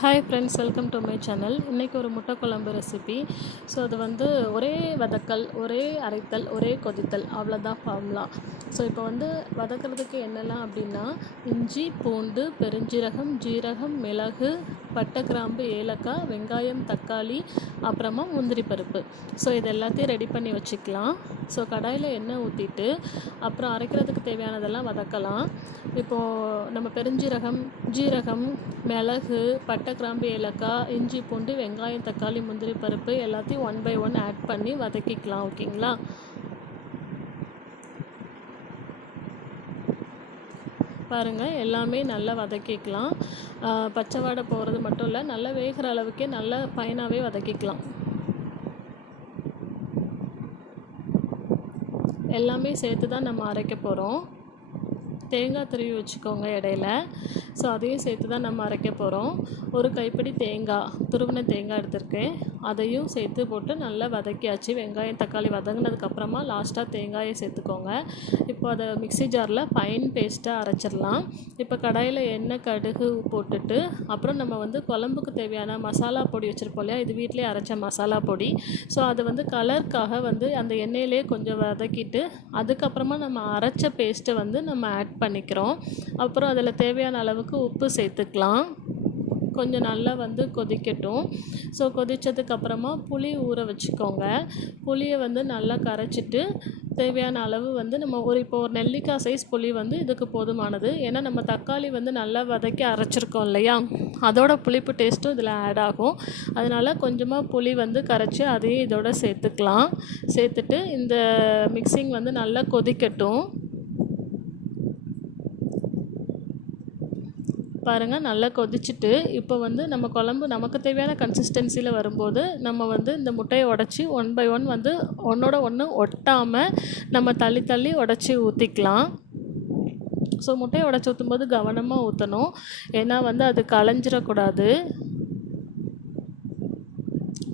Hi friends, welcome to my channel. இன்றைக்கி ஒரு முட்டை குழம்பு ரெசிபி. ஸோ அது வந்து ஒரே வதக்கல், ஒரே அரைத்தல், ஒரே கொதித்தல், அவ்வளோதான் ஃபார்முலா. ஸோ இப்போ வந்து வதக்கிறதுக்கு என்னெல்லாம் அப்படின்னா, இஞ்சி, பூண்டு, பெருஞ்சீரகம், ஜீரகம், மிளகு, பட்டை, கிராம்பு, ஏலக்காய், வெங்காயம், தக்காளி, அப்புறமா முந்திரி பருப்பு. ஸோ இது எல்லாத்தையும் ரெடி பண்ணி வச்சுக்கலாம். ஸோ கடாயில் எண்ணெய் ஊற்றிட்டு அப்புறம் அரைக்கிறதுக்கு தேவையானதெல்லாம் வதக்கலாம். இப்போது நம்ம பெருஞ்சீரகம், ஜீரகம், மிளகு, பட்டை, கிராம்பு, ஏலக்காய், இஞ்சி, பூண்டு, வெங்காயம், தக்காளி, முந்திரி பருப்பு எல்லாத்தையும் 1 by 1 ஆட் பண்ணி வதக்கிக்கலாம். ஓகேங்களா? பாருங்கள், எல்லாமே நல்லா வதக்கிக்கலாம். பச்சை வாடை போகிறது மட்டும் இல்லை, நல்லா வேகிற அளவுக்கே நல்லா ஃபைனாகவே வதக்கிக்கலாம். எல்லாமே சேர்த்து தான் நம்ம அரைக்க போகிறோம். தேங்காய் துருவி வச்சுக்கோங்க இடையில. ஸோ அதையும் சேர்த்து தான் நம்ம அரைக்க போகிறோம். ஒரு கைப்பிடி தேங்காய், துருவின தேங்காய் எடுத்திருக்கேன். அதையும் சேர்த்து போட்டு நல்லா வதக்கியாச்சு. வெங்காயம், தக்காளி வதங்கினதுக்கப்புறமா லாஸ்ட்டாக தேங்காயை சேர்த்துக்கோங்க. இப்போ அதை மிக்ஸி ஜாரில் ஃபைன் பேஸ்ட்டாக அரைச்சிடலாம். இப்போ கடாயில் எண்ணெய், கடுகு போட்டுட்டு அப்புறம் நம்ம வந்து குழம்புக்கு தேவையான மசாலா பொடி வச்சுருப்போம் இல்லையா, இது வீட்டிலே அரைச்ச மசாலா பொடி. ஸோ அதை வந்து கலருக்காக வந்து அந்த எண்ணெயிலே கொஞ்சம் வதக்கிட்டு அதுக்கப்புறமா நம்ம அரைச்ச பேஸ்ட்டை வந்து நம்ம ஆட் பண்ணிக்கிறோம். அப்புறம் அதில் தேவையான அளவுக்கு உப்பு சேர்த்துக்கலாம். கொஞ்சம் நல்லா வந்து கொதிக்கட்டும். ஸோ கொதித்ததுக்கப்புறமா புளி ஊற வச்சுக்கோங்க. புளியை வந்து நல்லா கரைச்சிட்டு தேவையான அளவு வந்து நம்ம இப்போ ஒரு நெல்லிக்காய் சைஸ் புளி வந்து இதுக்கு போதுமானது. ஏன்னா நம்ம தக்காளி வந்து நல்லா வதக்கி அரைச்சிருக்கோம் இல்லையா, அதோட புளிப்பு டேஸ்ட்டும் இதில் ஆட் ஆகும். அதனால் கொஞ்சமாக புளி வந்து கரைச்சி அதையும் இதோட சேர்த்துக்கலாம். சேர்த்துட்டு இந்த மிக்சிங் வந்து நல்லா கொதிக்கட்டும். பாருங்கள், நல்லா கொதிச்சுட்டு இப்போ வந்து நம்ம குழம்பு நமக்கு தேவையான கன்சிஸ்டன்சியில் வரும்போது நம்ம வந்து இந்த முட்டையை உடச்சி 1 by 1 வந்து ஒன்றோட ஒன்று ஒட்டாமல் நம்ம தள்ளி தள்ளி உடச்சி ஊற்றிக்கலாம். ஸோ முட்டையை உடச்சி ஊற்றும்போது கவனமாக ஊற்றணும், ஏன்னா வந்து அது களைஞ்சிடக்கூடாது.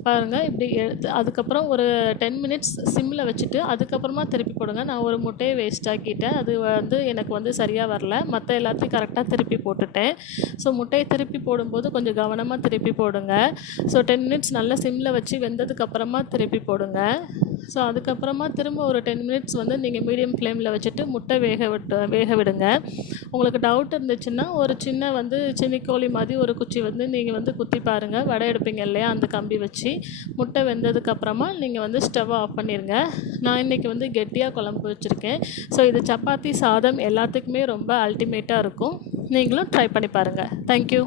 பாருங்கள், இப்படி எடுத்து அதுக்கப்புறம் ஒரு 10 minutes சிம்மில் வச்சுட்டு அதுக்கப்புறமா திருப்பி போடுங்க. நான் ஒரு முட்டையை வேஸ்ட் ஆக்கிட்டேன். அது வந்து எனக்கு வந்து சரியாக வரல. மற்ற எல்லாத்தையும் கரெக்டாக திருப்பி போட்டுட்டேன். ஸோ முட்டையை திருப்பி போடும்போது கொஞ்சம் கவனமாக திருப்பி போடுங்க. ஸோ 10 minutes நல்லா சிம்மில் வச்சு வெந்ததுக்கப்புறமா திருப்பி போடுங்க. ஸோ அதுக்கப்புறமா திரும்ப ஒரு 10 minutes வந்து நீங்கள் மீடியம் ஃப்ளேமில் வச்சுட்டு முட்டை வேக விடுங்க. உங்களுக்கு டவுட் இருந்துச்சுன்னா ஒரு சின்ன வந்து சின்னிக்கோழி மாதிரி ஒரு குச்சி வந்து நீங்கள் வந்து குத்தி பாருங்கள். வடை எடுப்பீங்க இல்லையா, அந்த கம்பி வச்சு முட்டை வெந்ததுக்கப்புறமா நீங்கள் வந்து ஸ்டவ்வை ஆஃப் பண்ணிடுங்க. நான் இன்றைக்கி வந்து கெட்டியாக குழம்பு வச்சுருக்கேன். ஸோ இது சப்பாத்தி, சாதம் எல்லாத்துக்குமே ரொம்ப அல்டிமேட்டாக இருக்கும். நீங்களும் ட்ரை பண்ணி பாருங்கள். தேங்க்யூ.